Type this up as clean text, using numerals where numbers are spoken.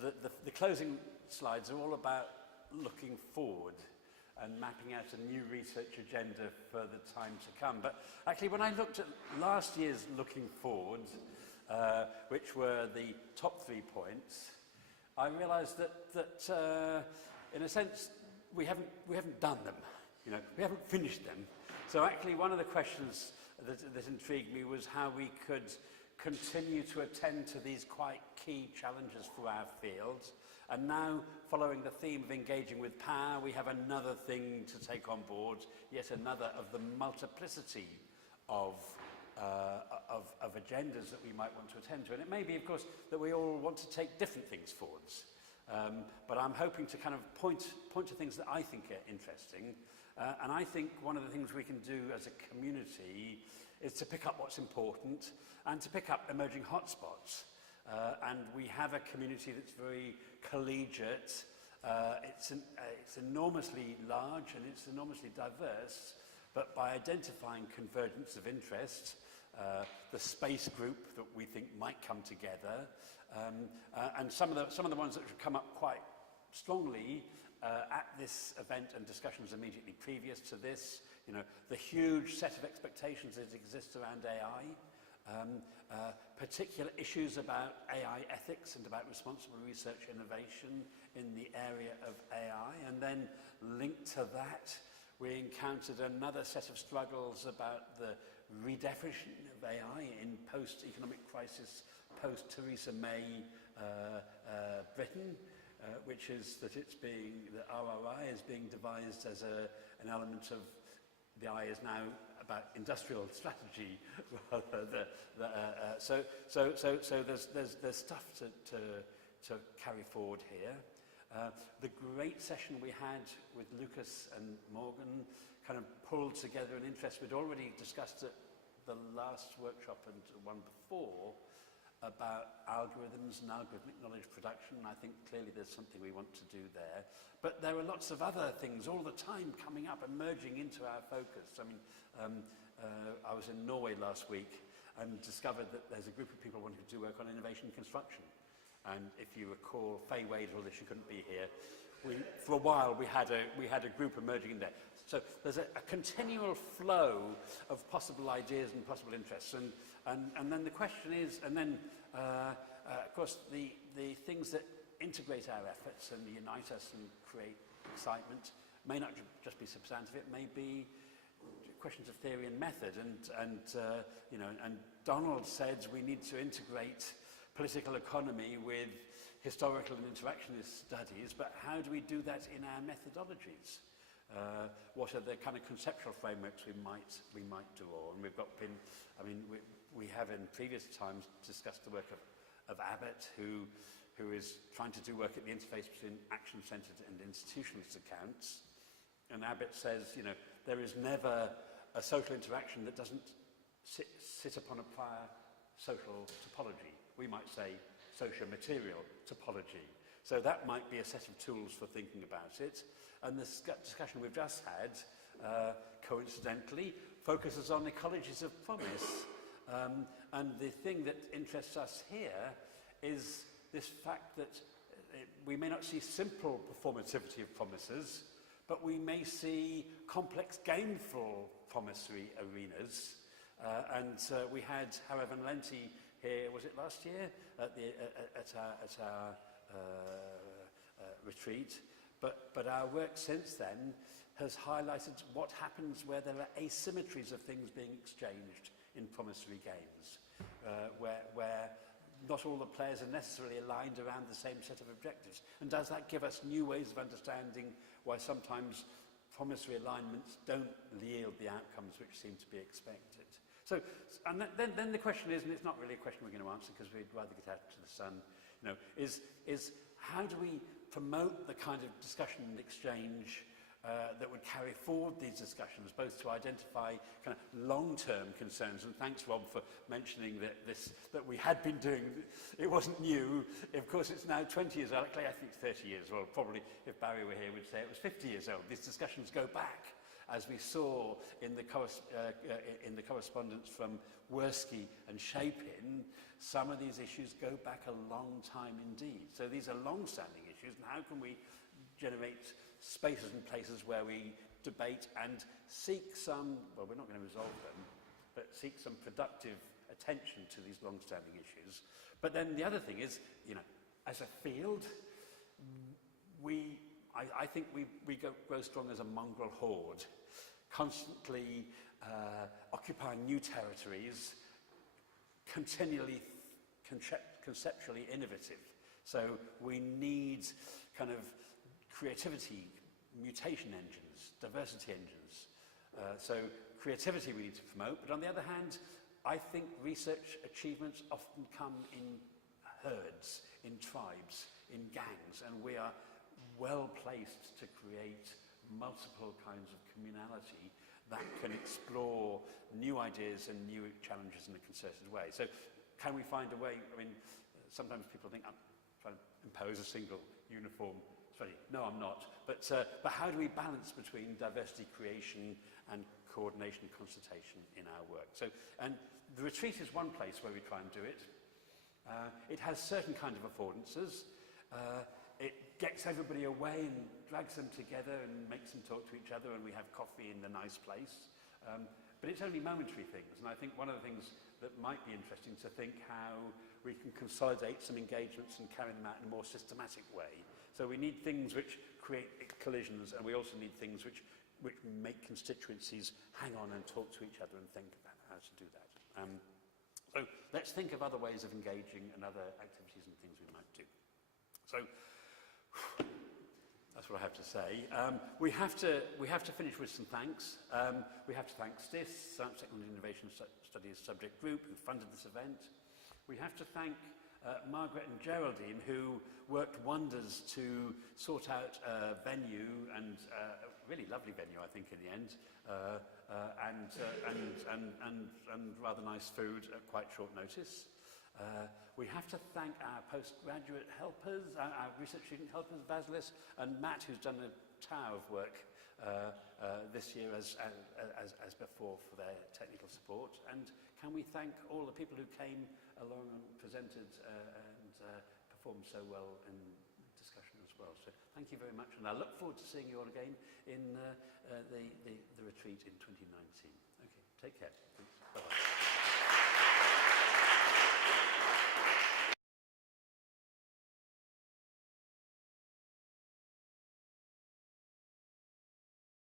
the closing slides are all about looking forward and mapping out a new research agenda for the time to come. But actually, when I looked at last year's looking forward, which were the top 3 points, I realised that in a sense, we haven't done them. You know, we haven't finished them. So actually, one of the questions that intrigued me was how we could continue to attend to these quite key challenges for our field. And now, following the theme of engaging with power, we have another thing to take on board, yet another of the multiplicity of agendas that we might want to attend to. And it may be, of course, that we all want to take different things forwards. But I'm hoping to kind of point to things that I think are interesting. And I think one of the things we can do as a community is to pick up what's important and to pick up emerging hotspots. And we have a community that's very collegiate. It's enormously large and it's enormously diverse. But by identifying convergence of interest, the space group that we think might come together, and some of the ones that have come up quite strongly at this event and discussions immediately previous to this, you know, the huge set of expectations that exist around AI, particular issues about AI ethics and about responsible research innovation in the area of AI, and then linked to that, we encountered another set of struggles about the redefinition of AI in post-economic crisis, post-Theresa May Britain, which is that the RRI is being devised as an element of, the I is now about industrial strategy. So there's stuff to carry forward here. The great session we had with Lucas and Morgan kind of pulled together an interest we'd already discussed at the last workshop and one before about algorithms and algorithmic knowledge production. I think clearly there's something we want to do there. But there are lots of other things all the time coming up, emerging into our focus. I mean, I was in Norway last week and discovered that there's a group of people wanting to do work on innovation construction. And if you recall, Faye Wade, although she couldn't be here, for a while we had a group emerging in there. So there's a continual flow of possible ideas and possible interests. And then the question is, and then of course the things that integrate our efforts and unite us and create excitement may not just be substantive, it may be questions of theory and method. And you know, and Donald said we need to integrate political economy with historical and interactionist studies, but how do we do that in our methodologies? What are the kind of conceptual frameworks we might draw? And we've got been, I mean, we have in previous times discussed the work of Abbott, who is trying to do work at the interface between action-centered and institutionalist accounts. And Abbott says, you know, there is never a social interaction that doesn't sit upon a prior social topology. We might say socio-material topology. So that might be a set of tools for thinking about it. And the discussion we've just had, coincidentally, focuses on ecologies of promise. And the thing that interests us here is this fact that we may not see simple performativity of promises, but we may see complex gameful promissory arenas. And we had Hara van Lente here, was it last year, at our retreat. But our work since then has highlighted what happens where there are asymmetries of things being exchanged in promissory games, where not all the players are necessarily aligned around the same set of objectives. And does that give us new ways of understanding why sometimes promissory alignments don't yield the outcomes which seem to be expected? So, and then the question is, and it's not really a question we're going to answer because we'd rather get out to the sun, you know, is how do we promote the kind of discussion and exchange that would carry forward these discussions, both to identify kind of long-term concerns, and thanks Rob for mentioning that we had been doing, it wasn't new, of course it's now 20 years old, actually I think 30 years old, probably if Barry were here would say it was 50 years old. These discussions go back, as we saw in the correspondence from Worski and Shapin, some of these issues go back a long time indeed. So these are long-standing issues, and how can we generate spaces and places where we debate and seek some, well, we're not going to resolve them, but seek some productive attention to these long-standing issues. But then the other thing is, you know, as a field, I think we grow strong as a mongrel horde, constantly occupying new territories, continually conceptually innovative. So we need kind of creativity, mutation engines, diversity engines. So creativity we need to promote, but on the other hand, I think research achievements often come in herds, in tribes, in gangs, and we are well placed to create multiple kinds of communality that can explore new ideas and new challenges in a concerted way. So can we find a way, I mean, sometimes people think I'm trying to impose a single uniform strategy. No, I'm not. But how do we balance between diversity creation and coordination and consultation in our work? So, and the retreat is one place where we try and do it. It has certain kinds of affordances. It gets everybody away and drags them together and makes them talk to each other, and we have coffee in the nice place. But it's only momentary things, and I think one of the things that might be interesting to think how we can consolidate some engagements and carry them out in a more systematic way. So we need things which create collisions, and we also need things which make constituencies hang on and talk to each other and think about how to do that. So let's think of other ways of engaging and other activities and things we might do. So that's what I have to say. We have to finish with some thanks. We have to thank STIS, Science, Technology and Innovation Studies Subject Group, who funded this event. We have to thank Margaret and Geraldine, who worked wonders to sort out a venue, and a really lovely venue, I think, in the end, and rather nice food at quite short notice. We have to thank our postgraduate helpers, our research student helpers, Vasilis and Matt, who's done a tower of work this year as before for their technical support. And can we thank all the people who came along and presented and performed so well in discussion as well. So thank you very much, and I look forward to seeing you all again in the retreat in 2019. Okay, take care. Thanks. Bye-bye.